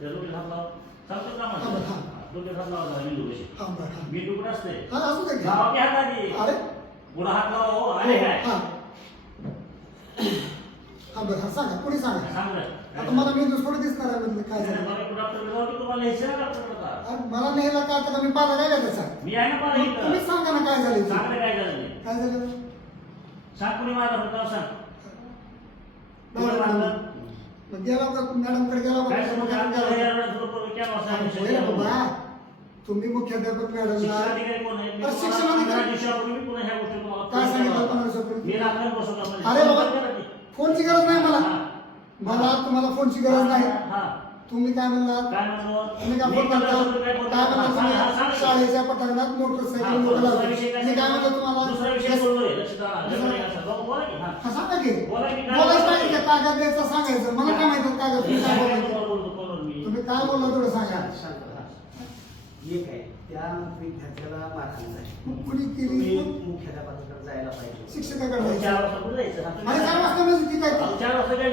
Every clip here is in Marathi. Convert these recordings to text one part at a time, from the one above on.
घे, पोरं आलं. त्या डोक्यात हात लाव. सांगतो का हा. डोक्यात हात लावा मेंदू कशी. हा बरं हा. मेंदू कुठं असते हा असू दे की. लावा की हात आधी. अरे पुढं हात लावा हो, आले काय हा हा बरं हा सांगा सांगा सांग रे. आता मला मी थोडं दिसणार आहे काय झालं मला कुठं डॉक्टर की तुम्हाला हे? अरे मला नेला का आता मी पाला काय त्याचा मी आहे ना मला मग इथं. तुम्हीच सांगा ना काय झालं ते. सांग रे काय झालं ते. काय झालं सांग कुणी मारलं होतं तेव्हा सांग कुणी मॅडम मारलं? गेला गेला बाबा तुम्ही मुख्याध्यापक मॅडमला काय सांगितलं. अरे बाबा. फोनची गरज नाही मला. मला तुम्हाला फोनची गरज नाही हा. तुम्ही काय म्हणलो? तुम्ही काय दिवसापूर्वी काय बोललो? म्हणला हा, शाळेच्या पटांगणात हा, मोटरसायकल विषय काय मी काय दुसरा तुम्हाला? विषय बोललोय. दुसरा- लक्ष द्या. बघा, बोला की. हा. हा, सांगा की. बोलायचं? नाही की? कागद द्यायचं सांगायचं. मला काय माहिती कागद? तुम्ही काय बोलतो मी? तुम्ही काय बोलला थोडं सांगा. एक आहे त्या विद्यार्थ्याला मारहाण झाली. मग कुणी केली? मुख्याध्यापकाकडे जायला पाहिजे. शिक्षकाकडे चार जायचं. वाजता जायचं? चार वाजता काय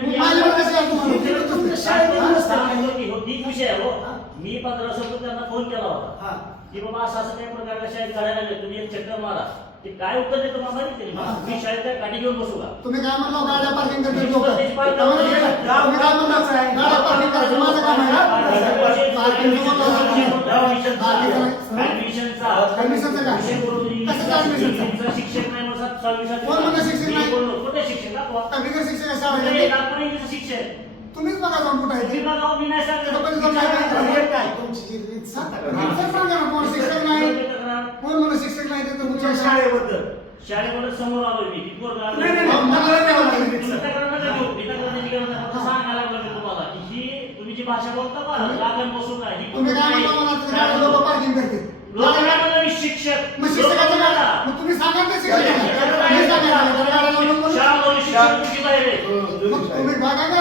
शाळेत हो, तीच विषय आहे हो. हा. मी पंधरा वर्षापूर्वी त्यांना फोन केला होता. हा. की बाबा असं असं काही प्रकार शाळेत काढायला लागले तुम्ही एक चक्कर मारा. ते काय उत्तर देतो मला माहिती हा. मी शाळेत गाडी घेऊन बसू का? तुम्ही काय म्हणला गाड्या पार्किंग करते. शिक्षक नाही शिक्षक शिक्षक. का बिगर शिक्षक तुम्हीच बघा जाऊन कुठं आहे तुम्ही ते. बघा, मी नाही तिथं सांगत. पण जाऊन काय करायचं? काय तुमची जी रीत सांगा. आमचं सांगा ना कोण शिक्षक नाही कोण म्हणलं शिक्षक नाही ते तर तुमच्या तुमच्या शाळेबद्दल शाळेमध्ये समोर आलोय मी ती पोरं आलोय. नाही, नाही, नाही. मला द्यावं लागेल. तुम्ही तक्रार नका देऊ. मी तक्रार द्यायची गरज नाही. फक्त सांगायला लागलो मी तुम्हाला की ही तुम्ही जी भाषा बोलता ही तुम्ही काय मला काय लोक पार्किंग करते लोक काय म्हणलं मी शिक्षक मग शिक्षकाचं काय? मग तुम्ही सांगा ते ना, गाड्या लावून बोलू. शिक्षक चुकीचं आहे रे. मग तुम्ही बघा का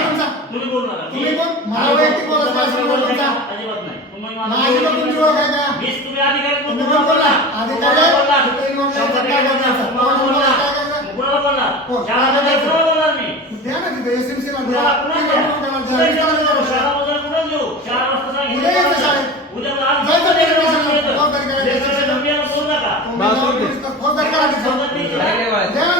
तुमचा? तुम्ही कोण? मला वैयक्तिक काय काय. काय? हो. उद्या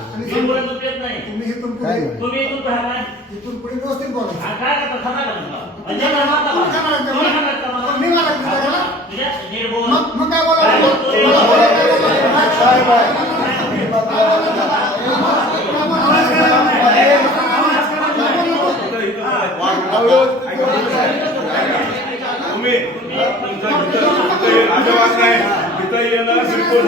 बोलत नाही. तुम्ही इथून पुढे तुम्ही इथून बाहेर आहे. इथून पुढे व्यवस्थित हा, काय करता? का? म्हणजे तुम्ही? तुम्ही? मी? तुझ्या बोल. मग मग काय बोला काय बोलतोय? मला बोला, काय बोला? तुम्ही तुमचा इथं अजिबात नाही इथं येणं बिलकुल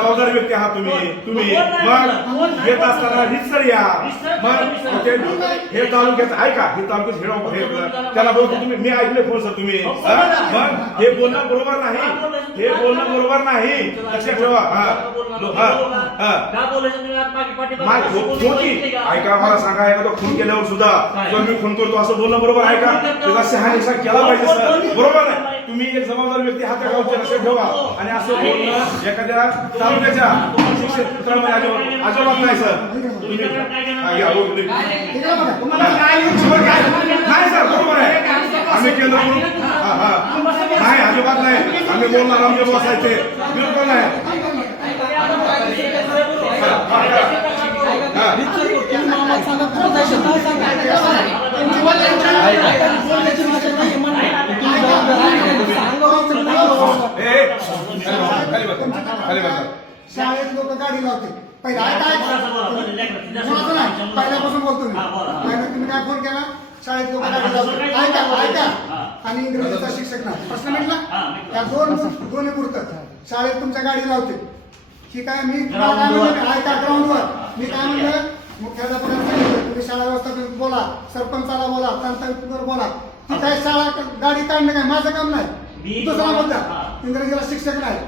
जबाबदारी व्यक्ती आहात तुम्ही. तुम्ही मग येत असताना रितसर या. मग ते- हे तालुक्याचं ऐका हे तालुक्यात हेड हे त्याला बोलतो तुम्ही मी ऐकले फोन सर तुम्ही. हा? मग हे बोलणं बरोबर नाही. हे बोलणं बरोबर नाही. लक्षात ठेवा. हा. हा. हा. होती? ऐका मला सांगा एखादा खून केल्यावर सुद्धा मी खून करतो असं बोलणं बरोबर आहे का? त्याचा शहानिशा केला पाहिजे सर. बरोबर नाही तुम्ही एक जबाबदार व्यक्ती हा त्या गावच्या लक्षात ठेवा. आणि असं बोलणं एखाद्या तालुक्याच्या अजिबात अजिबात नाही सर हा, हो? नाही सर बरोबर आहे आम्ही केंद्र हा हा नाही अजिबात नाही आम्ही बोलणार आमचे बॉस आहेत ते बिलकुल नाही खाली बसा, खाली बसा. शाळेत लोक गाडी लावते. पहिला नाही पहिल्यापासून बोलतो मी. हा. पहिला तुम्ही काय फोन केला? शाळेत लोक गाडी लावते. ऐका ऐका. आणि इंग्रजीचा शिक्षक नाही प्रश्न मिटला? हा. या दोन दोन्ही पुरतं. शाळेत तुमच्या गाडी लावते. ही काय मी ऐका ग्राउंडवर. मी काय म्हणलं? मुख्याध्यापकांना तुम्ही शाळा व्यवस्थापित बोला सरपंचाला बोला तंत्र बोला. ती काय शाळा गाडी काढणं काय? माझं काम नाही. दुसरा मुद्दा. इंग्रजीला शिक्षक हा. नाही